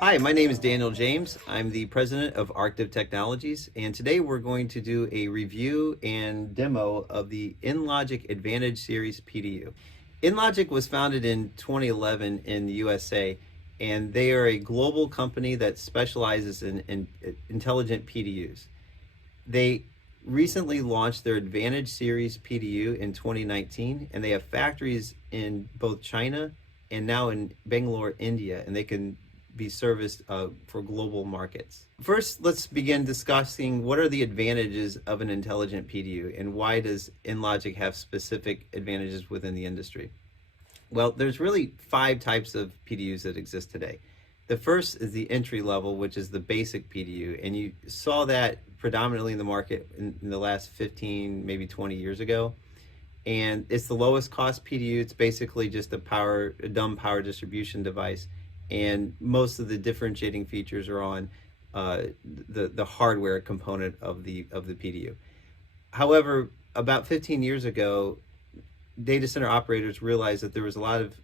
Hi, my name is Daniel James. I'm the president of ArcTiv Technologies, and today we're going to do a review and demo of the Enlogic Advantage Series PDU. Enlogic was founded in 2011 in the USA, and they are a global company that specializes in intelligent PDUs. They recently launched their Advantage Series PDU in 2019, and they have factories in both China and now in Bangalore, India, and they can be serviced for global markets. First, let's begin discussing what are the advantages of an intelligent PDU and why does Enlogic have specific advantages within the industry? Well, there's really 5 types of PDUs that exist today. The first is the entry level, which is the basic PDU, and you saw that predominantly in the market in the last 15, maybe 20 years ago. And it's the lowest cost PDU. It's basically just a dumb power distribution device, and most of the differentiating features are on the hardware component of the PDU. However, about 15 years ago, data center operators realized that there was a lot of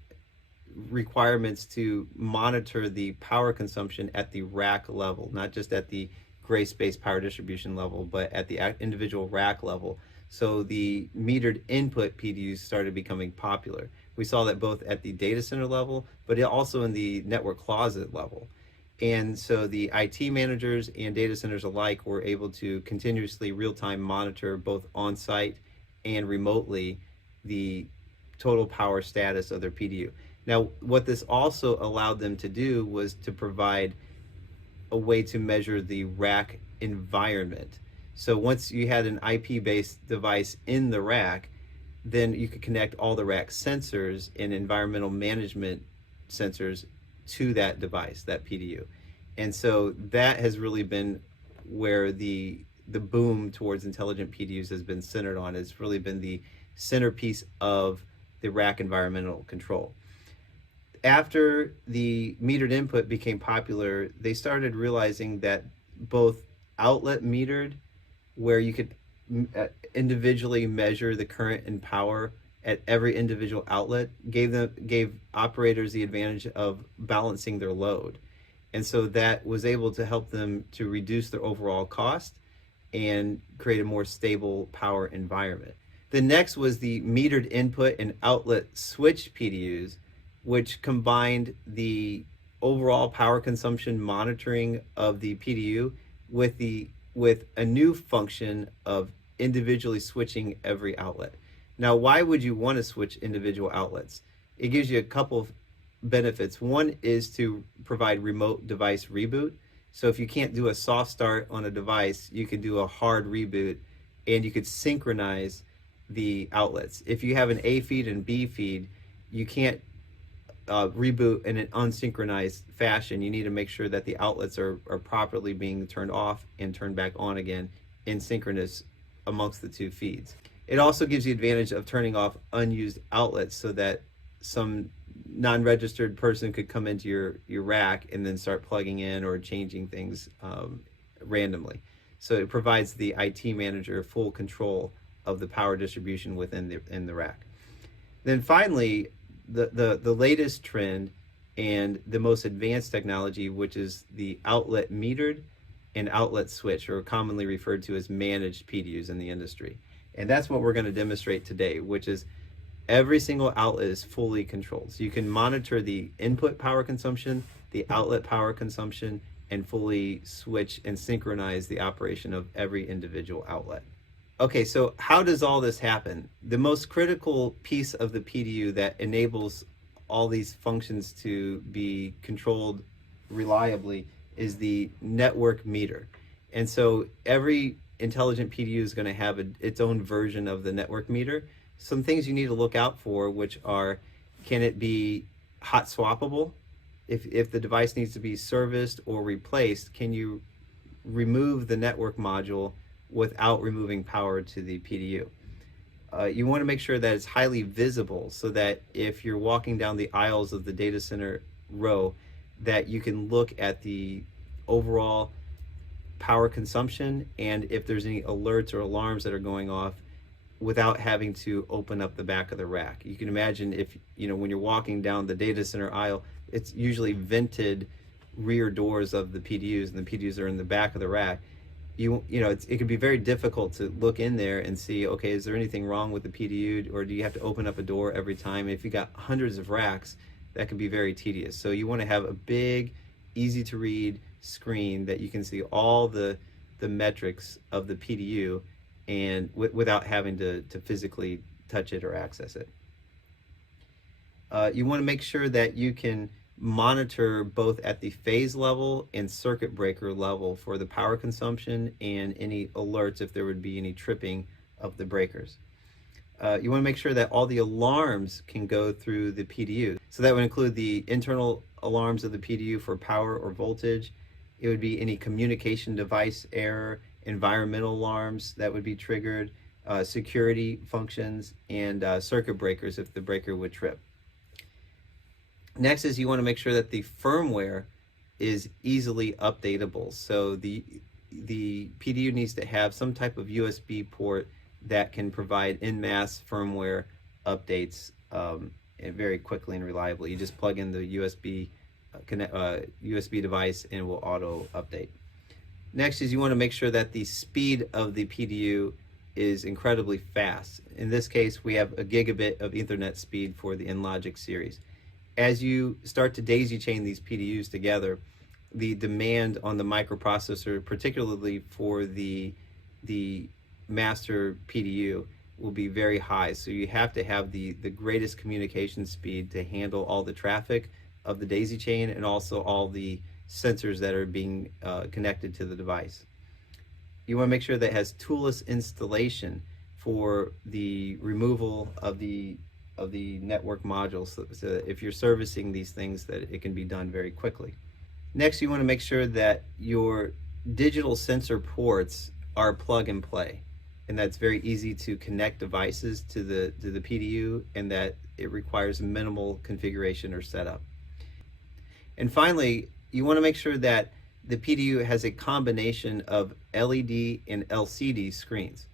requirements to monitor the power consumption at the rack level, not just at the gray space power distribution level, but at the individual rack level. So the metered input PDUs started becoming popular. We saw that both at the data center level, but also in the network closet level. And so the IT managers and data centers alike were able to continuously real-time monitor both on-site and remotely the total power status of their PDU. Now, what this also allowed them to do was to provide a way to measure the rack environment. So once you had an IP-based device in the rack, then you could connect all the rack sensors and environmental management sensors to that device, that PDU. And so that has really been where the boom towards intelligent PDUs has been centered on. It's really been the centerpiece of the rack environmental control. After the metered input became popular, they started realizing that both outlet metered, where you could individually measure the current and power at every individual outlet, gave operators the advantage of balancing their load. And so that was able to help them to reduce their overall cost and create a more stable power environment. The next was the metered input and outlet switch PDUs, which combined the overall power consumption monitoring of the PDU with a new function of individually switching every outlet. Now, why would you want to switch individual outlets? It gives you a couple of benefits. One is to provide remote device reboot. So if you can't do a soft start on a device, you could do a hard reboot and you could synchronize the outlets. If you have an A feed and B feed, you can't reboot in an unsynchronized fashion. You need to make sure that the outlets are properly being turned off and turned back on again in synchronous amongst the two feeds. It also gives you advantage of turning off unused outlets so that some non-registered person could come into your rack and then start plugging in or changing things randomly. So it provides the IT manager full control of the power distribution within the rack. Then finally, the latest trend and the most advanced technology, which is the outlet metered and outlet switch, or commonly referred to as managed PDUs in the industry. And that's what we're going to demonstrate today, which is every single outlet is fully controlled. So you can monitor the input power consumption, the outlet power consumption, and fully switch and synchronize the operation of every individual outlet. Okay, so how does all this happen? The most critical piece of the PDU that enables all these functions to be controlled reliably is the network meter. And so every intelligent PDU is going to have its own version of the network meter. Some things you need to look out for, which are, can it be hot swappable? If the device needs to be serviced or replaced, can you remove the network module without removing power to the PDU? You want to make sure that it's highly visible so that if you're walking down the aisles of the data center row, that you can look at the overall power consumption and if there's any alerts or alarms that are going off without having to open up the back of the rack. You can imagine if, when you're walking down the data center aisle, it's usually vented rear doors of the PDUs, and the PDUs are in the back of the rack, it can be very difficult to look in there and see, okay, is there anything wrong with the PDU, or do you have to open up a door every time? If you got hundreds of racks, that can be very tedious. So you want to have a big, easy to read screen that you can see all the metrics of the PDU, and without having to physically touch it or access it. You want to make sure that you can monitor both at the phase level and circuit breaker level for the power consumption and any alerts if there would be any tripping of the breakers. You want to make sure that all the alarms can go through the PDU. So that would include the internal alarms of the PDU for power or voltage. It would be any communication device error, environmental alarms that would be triggered, security functions, and circuit breakers if the breaker would trip. Next is you want to make sure that the firmware is easily updatable. So the PDU needs to have some type of USB port that can provide en masse firmware updates very quickly and reliably. You just plug in the USB device and it will auto update. Next is you want to make sure that the speed of the PDU is incredibly fast. In this case, we have a gigabit of Ethernet speed for the Enlogic series. As you start to daisy chain these PDUs together, the demand on the microprocessor, particularly for the master PDU, will be very high. So you have to have the greatest communication speed to handle all the traffic of the daisy chain and also all the sensors that are being connected to the device. You want to make sure that it has toolless installation for the removal of the network modules, so that if you're servicing these things, that it can be done very quickly. Next, you want to make sure that your digital sensor ports are plug and play, and that's very easy to connect devices to the PDU, and that it requires minimal configuration or setup. And finally, you want to make sure that the PDU has a combination of LED and LCD screens.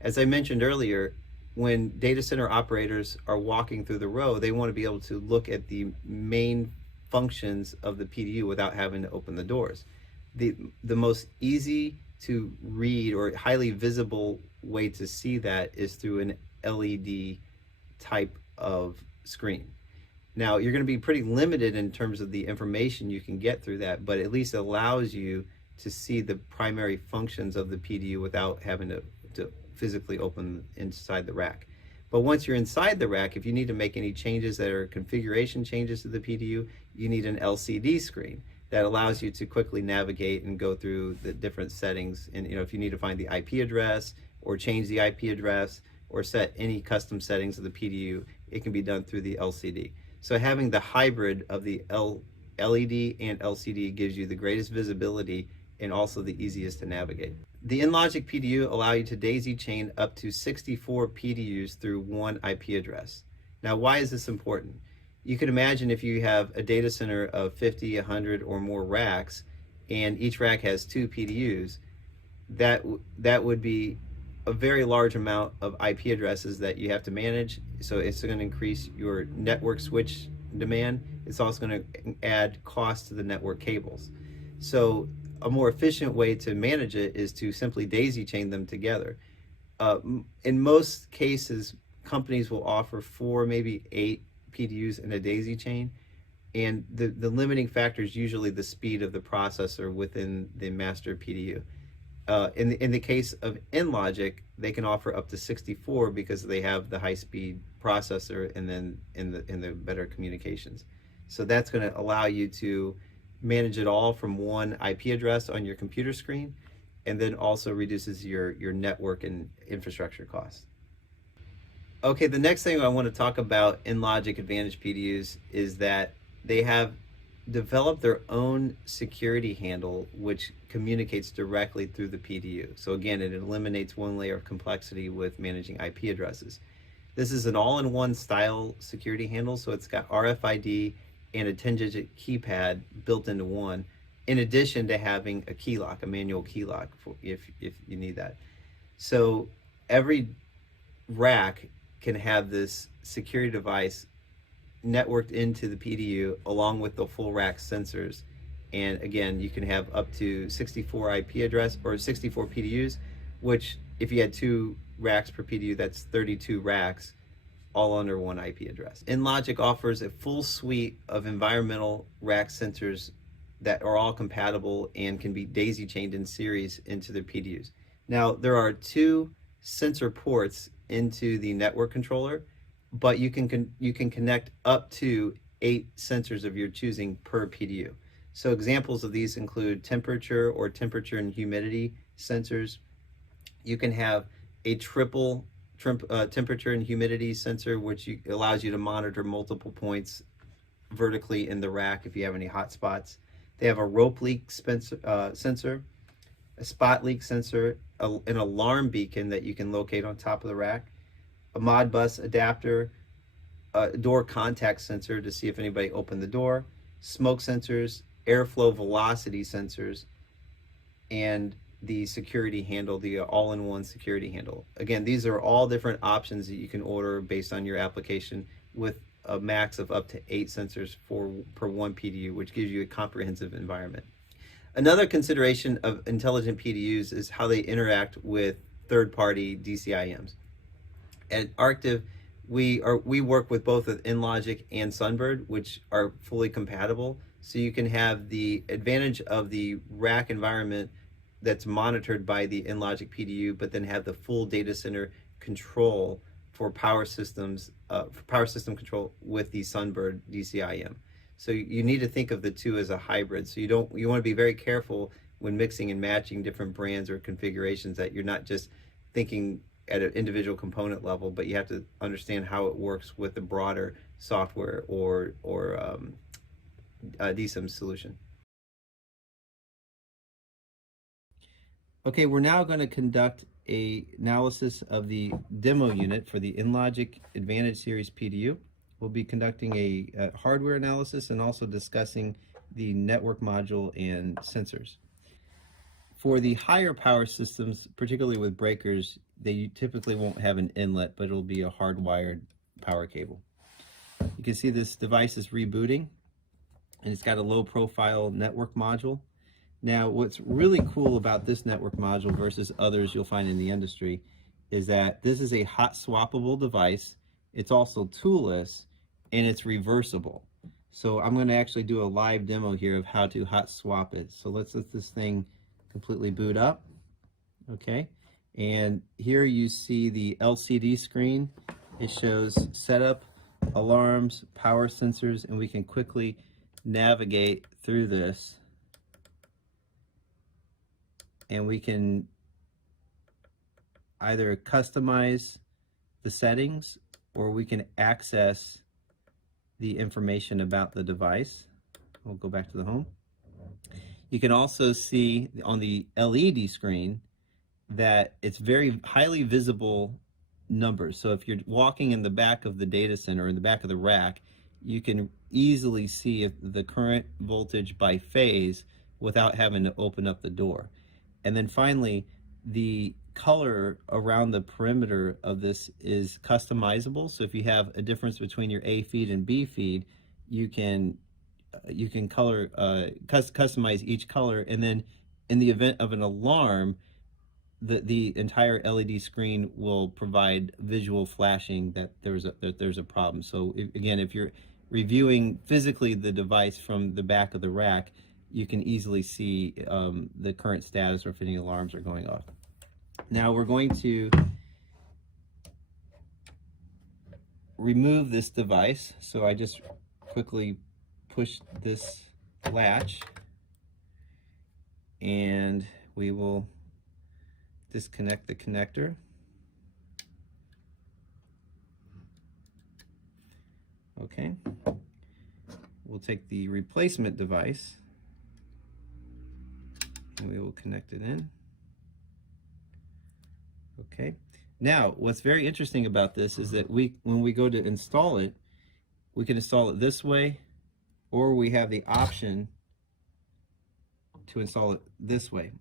As I mentioned earlier, when data center operators are walking through the row, they want to be able to look at the main functions of the PDU without having to open the doors. The most easy to read or highly visible way to see that is through an LED type of screen. Now, you're going to be pretty limited in terms of the information you can get through that, but at least it allows you to see the primary functions of the PDU without having to physically open inside the rack. But once you're inside the rack, if you need to make any changes that are configuration changes to the PDU, you need an LCD screen that allows you to quickly navigate and go through the different settings. And if you need to find the IP address or change the IP address or set any custom settings of the PDU, it can be done through the LCD. So having the hybrid of the LED and LCD gives you the greatest visibility and also the easiest to navigate. The Enlogic PDU allow you to daisy chain up to 64 PDUs through one IP address. Now, why is this important? You can imagine if you have a data center of 50, 100 or more racks, and each rack has 2 PDUs, that would be a very large amount of IP addresses that you have to manage. So it's going to increase your network switch demand. It's also going to add cost to the network cables. So a more efficient way to manage it is to simply daisy chain them together. In most cases, companies will offer 4, maybe 8 PDUs in a daisy chain, and the limiting factor is usually the speed of the processor within the master PDU. In the case of Enlogic, they can offer up to 64 because they have the high-speed processor and then in the better communications. So that's going to allow you to manage it all from one IP address on your computer screen, and then also reduces your network and infrastructure costs. Okay, the next thing I want to talk about Enlogic Advantage PDUs is that they have developed their own security handle which communicates directly through the PDU. So again, it eliminates one layer of complexity with managing IP addresses. This is an all-in-one style security handle, so it's got RFID and a 10-digit keypad built into one, in addition to having a key lock, a manual key lock if you need that. So every rack can have this security device networked into the PDU along with the full rack sensors, And again, you can have up to 64 IP address or 64 PDUs, which if you had 2 racks per PDU, that's 32 racks all under one IP address. Enlogic offers a full suite of environmental rack sensors that are all compatible and can be daisy chained in series into their PDUs. Now, there are 2 sensor ports into the network controller, but you can connect up to 8 sensors of your choosing per PDU. So examples of these include temperature or temperature and humidity sensors. You can have a triple temperature and humidity sensor, which allows you to monitor multiple points vertically in the rack if you have any hot spots. They have a rope leak sensor, a spot leak sensor, an alarm beacon that you can locate on top of the rack, a Modbus adapter, a door contact sensor to see if anybody opened the door, smoke sensors, airflow velocity sensors, and the security handle, the all-in-one security handle. Again, these are all different options that you can order based on your application, with a max of up to 8 sensors per one PDU, which gives you a comprehensive environment. Another consideration of intelligent PDUs is how they interact with third-party dcims. At ArcTiv, we work with both Enlogic and Sunbird, which are fully compatible. So you can have the advantage of the rack environment that's monitored by the Enlogic PDU, but then have the full data center control for power systems, for power system control with the Sunbird DCIM. So you need to think of the two as a hybrid. So you want to be very careful when mixing and matching different brands or configurations, that you're not just thinking at an individual component level, but you have to understand how it works with the broader software or dcims solution. Okay, we're now going to conduct an analysis of the demo unit for the Enlogic Advantage Series PDU. We'll be conducting a hardware analysis and also discussing the network module and sensors. For the higher power systems, particularly with breakers, they typically won't have an inlet, but it'll be a hardwired power cable. You can see this device is rebooting, and it's got a low profile network module. Now, what's really cool about this network module versus others you'll find in the industry is that this is a hot swappable device. It's also toolless, and it's reversible. So I'm going to actually do a live demo here of how to hot swap it. So let's let this thing completely boot up. Okay, and here you see the LCD screen. It shows setup, alarms, power sensors, and we can quickly navigate through this. And we can either customize the settings, or we can access the information about the device. We'll go back to the home. You can also see on the LED screen that it's very highly visible numbers. So if you're walking in the back of the data center, in the back of the rack, you can easily see if the current voltage by phase without having to open up the door. And then finally, the color around the perimeter of this is customizable. So if you have a difference between your A feed and B feed, you can color customize each color. And then in the event of an alarm, the entire LED screen will provide visual flashing that there's a problem. So again, if you're reviewing physically the device from the back of the rack, you can easily see the current status or if any alarms are going off. Now we're going to remove this device. So I just quickly push this latch, and we will disconnect the connector. Okay. We'll take the replacement device and we will connect it in. Okay. Now, what's very interesting about this is that when we go to install it, we can install it this way, or we have the option to install it this way.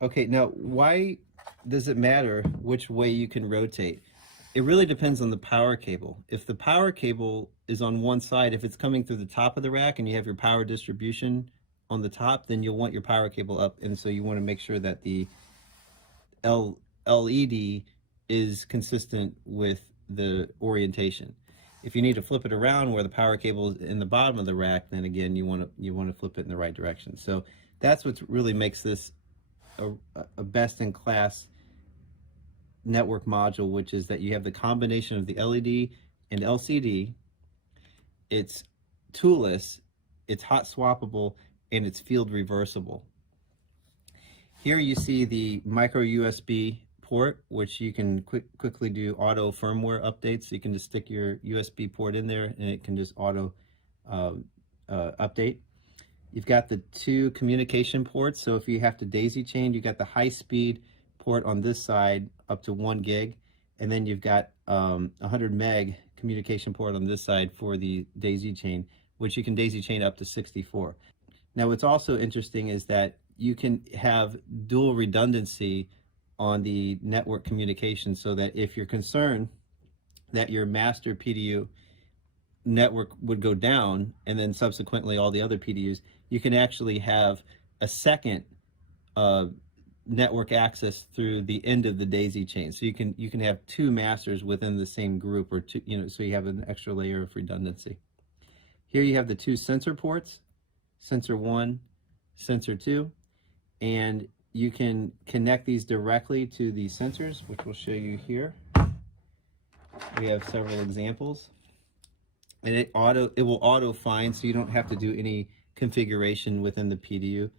Okay, now why does it matter which way you can rotate? It really depends on the power cable. If the power cable is on one side, if it's coming through the top of the rack and you have your power distribution on the top, then you'll want your power cable up, and so you want to make sure that the LED is consistent with the orientation. If you need to flip it around where the power cable is in the bottom of the rack, then again you want to flip it in the right direction. So that's what really makes this a best-in-class network module, which is that you have the combination of the LED and LCD. It's toolless, it's hot swappable, and it's field reversible. Here you see the micro USB port, which you can quickly do auto firmware updates. So you can just stick your USB port in there and it can just auto update. You've got the two communication ports, so if you have to daisy chain, you got the high-speed port on this side up to 1 gig, and then you've got 100 meg communication port on this side for the daisy chain, which you can daisy chain up to 64. Now what's also interesting is that you can have dual redundancy on the network communication, so that if you're concerned that your master PDU network would go down and then subsequently all the other PDUs, you can actually have a second network access through the end of the daisy chain. So you can have two masters within the same group, or two, so you have an extra layer of redundancy. Here you have the two sensor ports, sensor 1, sensor 2, and you can connect these directly to the sensors, which we'll show you here. We have several examples. And it will auto find, so you don't have to do any configuration within the PDU.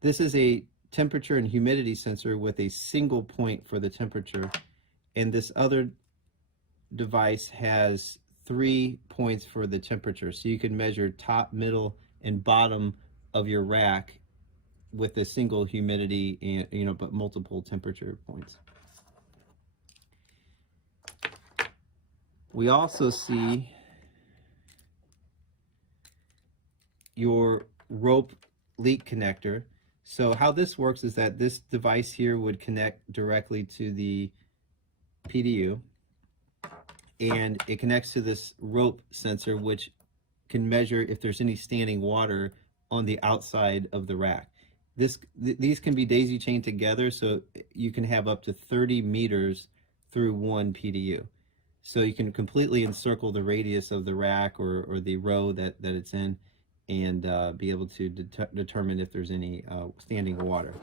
This is a temperature and humidity sensor with a single point for the temperature, and this other device has 3 points for the temperature, so you can measure top, middle, and bottom of your rack with a single humidity and but multiple temperature points. We also see your rope leak connector. So how this works is that this device here would connect directly to the PDU, and it connects to this rope sensor, which can measure if there's any standing water on the outside of the rack. These can be daisy chained together, so you can have up to 30 meters through one PDU. So you can completely encircle the radius of the rack or the row that it's in, and be able to determine if there's any standing water.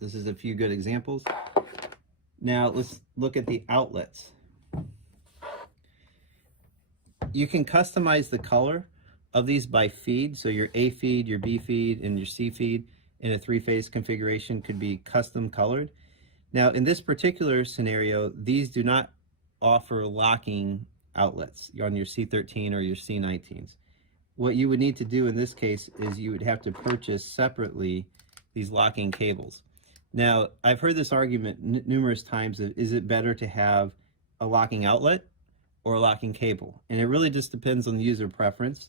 This is a few good examples. Now let's look at the outlets. You can customize the color of these by feed, so your A feed, your B feed, and your C feed in a 3-phase configuration could be custom colored. Now in this particular scenario, these do not offer locking outlets on your C13 or your C19s. What you would need to do in this case is you would have to purchase separately these locking cables. Now, I've heard this argument numerous times of, is it better to have a locking outlet or a locking cable? And it really just depends on the user preference.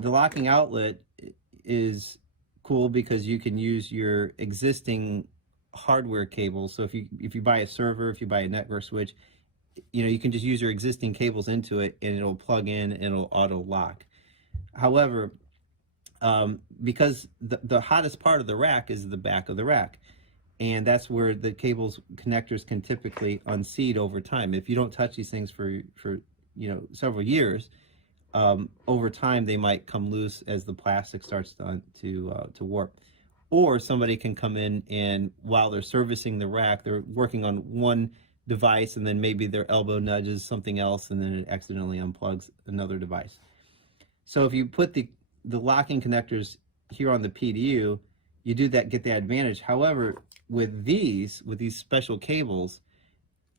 The locking outlet is cool because you can use your existing hardware cables. So if you buy a server, if you buy a network switch, you can just use your existing cables into it and it'll plug in and it'll auto lock. However, because the hottest part of the rack is the back of the rack, and that's where the cables connectors can typically unseat over time. If you don't touch these things for several years, over time they might come loose as the plastic starts to warp. Or somebody can come in and while they're servicing the rack, they're working on one device and then maybe their elbow nudges something else and then it accidentally unplugs another device. So if you put the locking connectors here on the PDU, you get that advantage. However, with these special cables,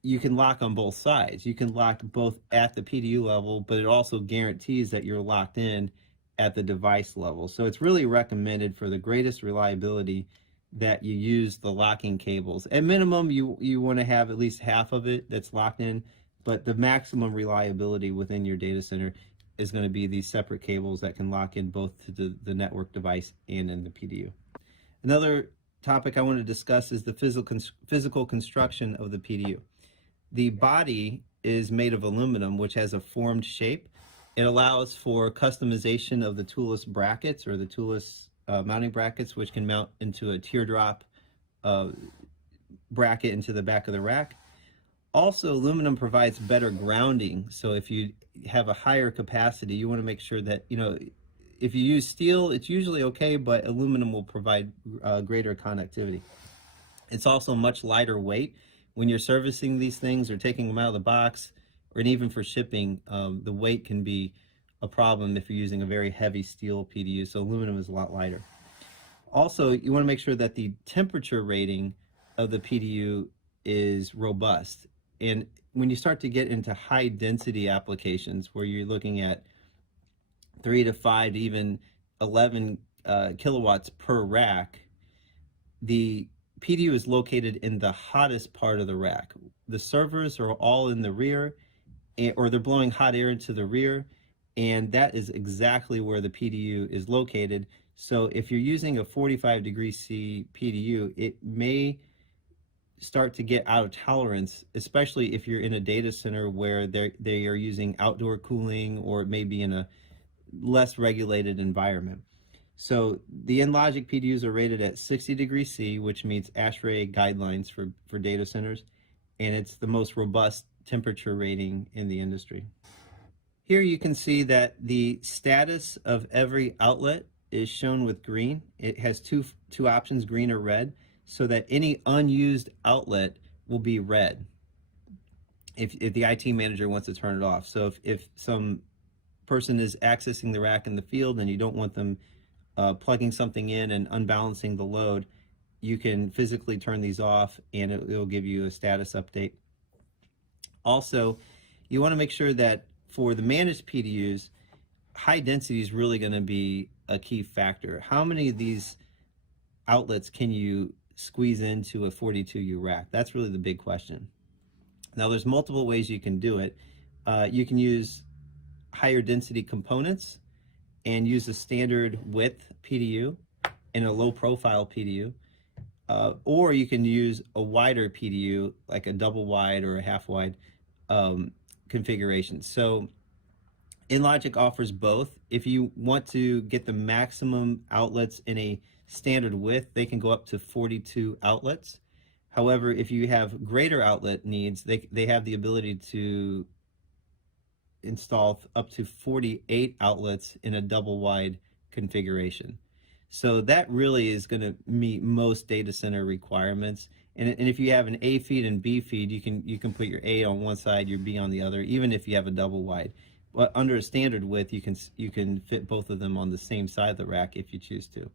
you can lock on both sides. You can lock both at the PDU level, but it also guarantees that you're locked in at the device level. So it's really recommended for the greatest reliability that you use the locking cables. At minimum, you want to have at least half of it that's locked in, but the maximum reliability within your data center is going to be these separate cables that can lock in both to the network device and in the PDU. Another topic I want to discuss is the physical construction of the PDU. The body is made of aluminum, which has a formed shape. It allows for customization of the toolless brackets or the toolless mounting brackets, which can mount into a teardrop bracket into the back of the rack. Also, aluminum provides better grounding. So if you have a higher capacity, you want to make sure that, if you use steel, it's usually okay, but aluminum will provide greater conductivity. It's also much lighter weight. When you're servicing these things or taking them out of the box, or even for shipping, the weight can be a problem if you're using a very heavy steel PDU, so aluminum is a lot lighter. Also, you want to make sure that the temperature rating of the PDU is robust. And when you start to get into high density applications where you're looking at 3 to 5 to even 11 kilowatts per rack, the PDU is located in the hottest part of the rack. The servers are all in the rear, or they're blowing hot air into the rear, and that is exactly where the PDU is located. So if you're using a 45°C PDU, it may start to get out of tolerance, especially if you're in a data center where they are using outdoor cooling, or it may be in a less regulated environment. So the Enlogic PDUs are rated at 60°C, which meets ASHRAE guidelines for data centers, and it's the most robust temperature rating in the industry. Here you can see that the status of every outlet is shown with green. It has two options, green or red, so that any unused outlet will be red if the IT manager wants to turn it off. So if some person is accessing the rack in the field and you don't want them plugging something in and unbalancing the load, you can physically turn these off and it'll give you a status update. Also, you want to make sure that for the managed PDUs, high density is really going to be a key factor. How many of these outlets can you squeeze into a 42U rack? That's really the big question. Now, there's multiple ways you can do it. You can use higher density components and use a standard width PDU and a low profile PDU, or you can use a wider PDU, like a double wide or a half wide configuration. So Enlogic offers both. If you want to get the maximum outlets in a standard width, they can go up to 42 outlets. However, if you have greater outlet needs, they have the ability to install up to 48 outlets in a double wide configuration. So that really is going to meet most data center requirements. And if you have an A feed and B feed, you can put your A on one side, your B on the other, even if you have a double wide. But under a standard width, you can fit both of them on the same side of the rack if you choose to.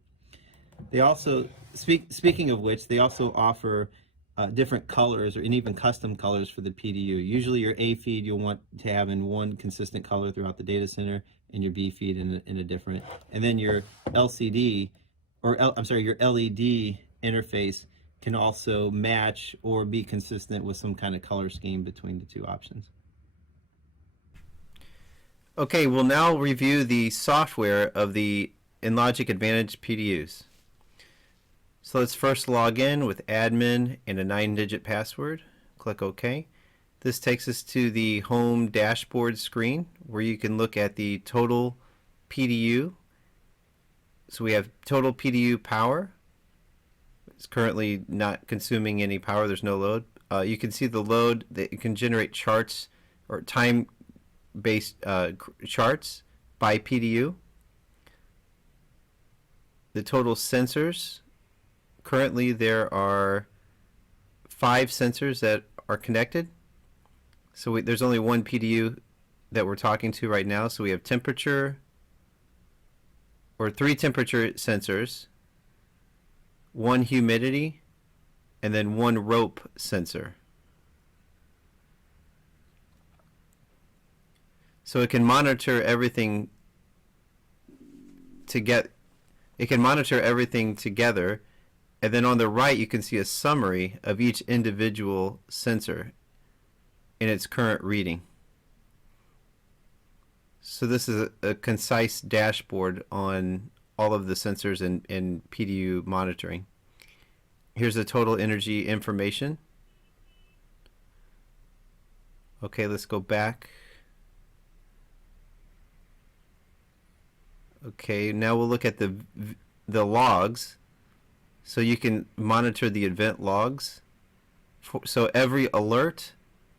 They also, speaking of which, they also offer different colors and even custom colors for the PDU. Usually your A feed you'll want to have in one consistent color throughout the data center, and your B feed in a different. And then your LCD, your LED interface can also match or be consistent with some kind of color scheme between the two options. Okay, we'll now review the software of the Enlogic Advantage PDUs. So let's first log in with admin and a 9-digit password. Click OK. This takes us to the home dashboard screen where you can look at the total PDU. So we have total PDU power. It's currently not consuming any power. There's no load. You can see the load that you can generate charts or time-based charts by PDU. The total sensors. Currently there are 5 sensors that are connected. So there's only one PDU that we're talking to right now. So we have temperature, or 3 temperature sensors, 1 humidity, and then 1 rope sensor. So it can monitor everything together. And then on the right you can see a summary of each individual sensor in its current reading. So this is a concise dashboard on all of the sensors and PDU monitoring. Here's the total energy information. Okay, let's go back. Okay, now we'll look at the logs. So you can monitor the event logs. So every alert,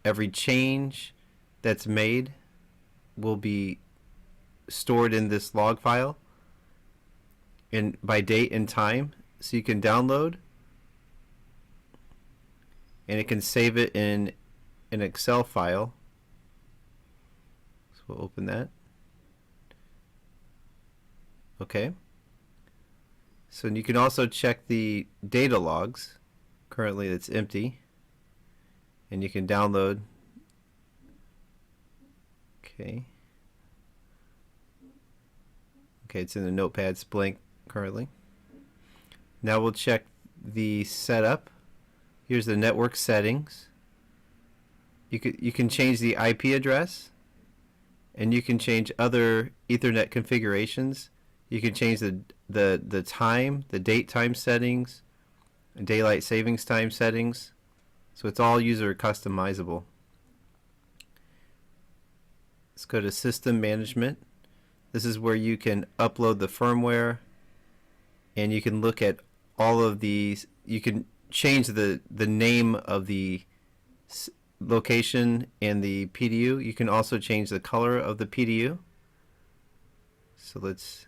every change that's made will be stored in this log file and by date and time. So you can download and it can save it in an Excel file. So we'll open that. Okay. So you can also check the data logs. Currently it's empty. And you can download. Okay. Okay, it's in the notepad. It's blank currently. Now we'll check the setup. Here's the network settings. You can change the IP address, and you can change other Ethernet configurations. You can change the time, the date time settings, and daylight savings time settings. So it's all user customizable. Let's go to System Management. This is where you can upload the firmware, and you can look at all of these. You can change the name of the location and the PDU. You can also change the color of the PDU. So let's,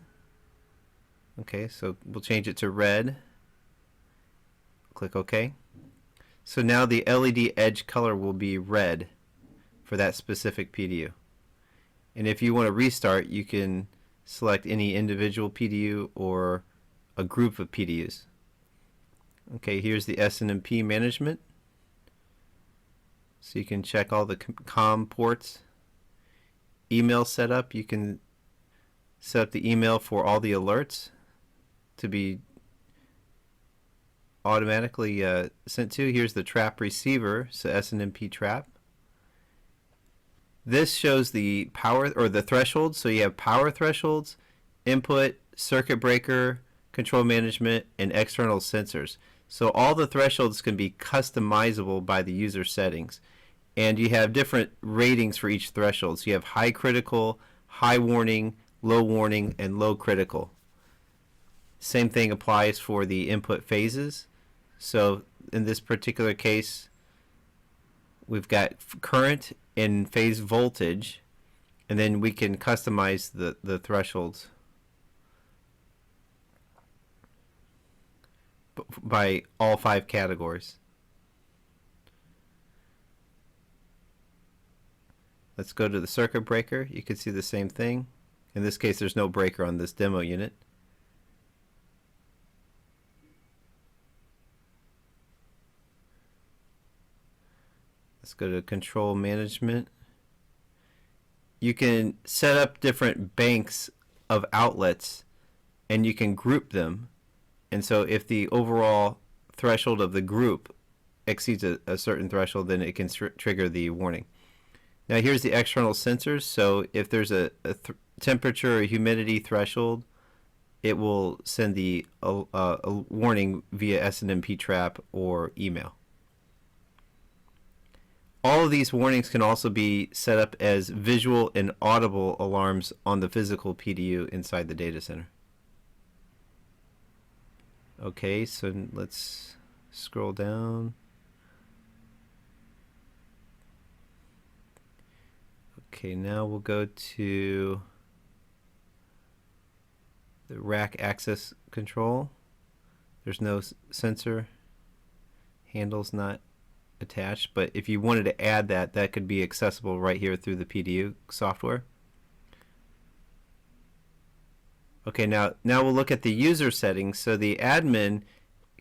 okay, so we'll change it to red. Click OK. So now the LED edge color will be red for that specific PDU. And if you want to restart, you can select any individual PDU or a group of PDUs. Okay, here's the SNMP management. So you can check all the COM ports. Email setup, you can set up the email for all the alerts to be automatically sent to. Here's the trap receiver, so SNMP trap. This shows the power or the thresholds. So you have power thresholds, input, circuit breaker, control management, and external sensors. So all the thresholds can be customizable by the user settings. And you have different ratings for each threshold. So you have high critical, high warning, low warning, and low critical. Same thing applies for the input phases. So in this particular case, we've got current and phase voltage, and then we can customize the thresholds by all 5 categories. Let's go to the circuit breaker. You can see the same thing. In this case, there's no breaker on this demo unit. Let's go to control management. You can set up different banks of outlets and you can group them. And so if the overall threshold of the group exceeds a certain threshold, then it can trigger the warning. Now here's the external sensors. So if there's a temperature or humidity threshold, it will send the a warning via SNMP trap or email. All of these warnings can also be set up as visual and audible alarms on the physical PDU inside the data center. Okay, so let's scroll down. Okay, now we'll go to the rack access control. There's no sensor. Handle's not attached, but if you wanted to add that, that could be accessible right here through the PDU software. Okay, now we'll look at the user settings. So the admin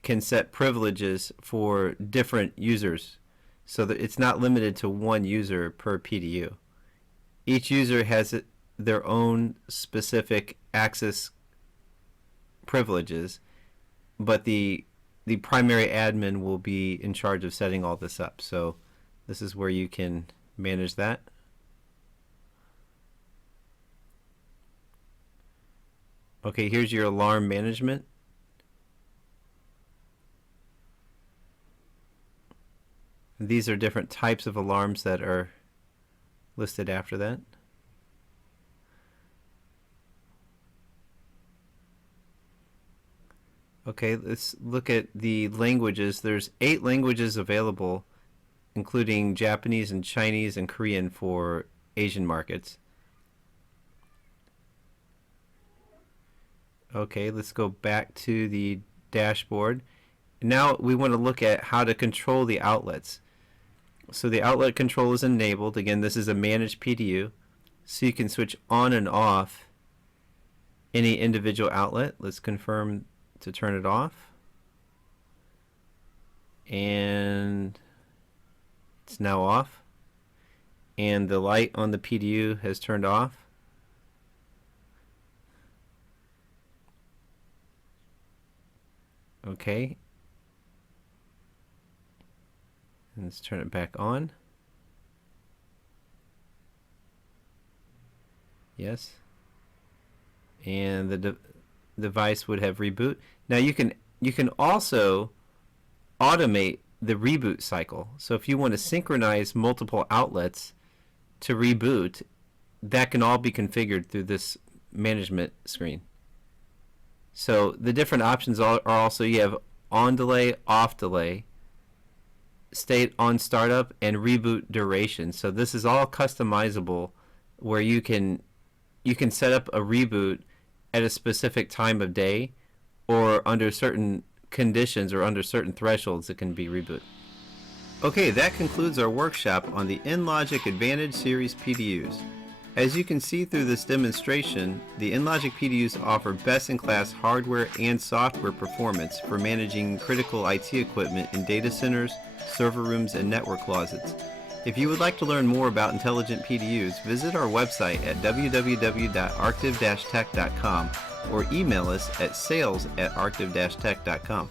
can set privileges for different users so that it's not limited to one user per PDU. Each user has their own specific access privileges, but the primary admin will be in charge of setting all this up. So this is where you can manage that. Okay, here's your alarm management. these are different types of alarms that are listed after that. Okay, let's look at the languages. There's 8 languages available, including Japanese and Chinese and Korean for Asian markets. Okay, let's go back to the dashboard. Now we want to look at how to control the outlets. So the outlet control is enabled. Again, this is a managed PDU, so you can switch on and off any individual outlet. Let's confirm to turn it off, and it's now off, and the light on the PDU has turned off. Okay, and let's turn it back on. Yes, and the device would have reboot. Now you can also automate the reboot cycle. So if you want to synchronize multiple outlets to reboot, that can all be configured through this management screen. So the different options are also, you have on delay, off delay, state on startup, and reboot duration. So this is all customizable, where you can set up a reboot at a specific time of day, or under certain conditions or under certain thresholds it can be rebooted. Okay, that concludes our workshop on the Enlogic Advantage Series PDUs. As you can see through this demonstration, the Enlogic PDUs offer best-in-class hardware and software performance for managing critical IT equipment in data centers, server rooms, and network closets. If you would like to learn more about intelligent PDUs, visit our website at www.arctiv-tech.com or email us at sales@arctiv-tech.com.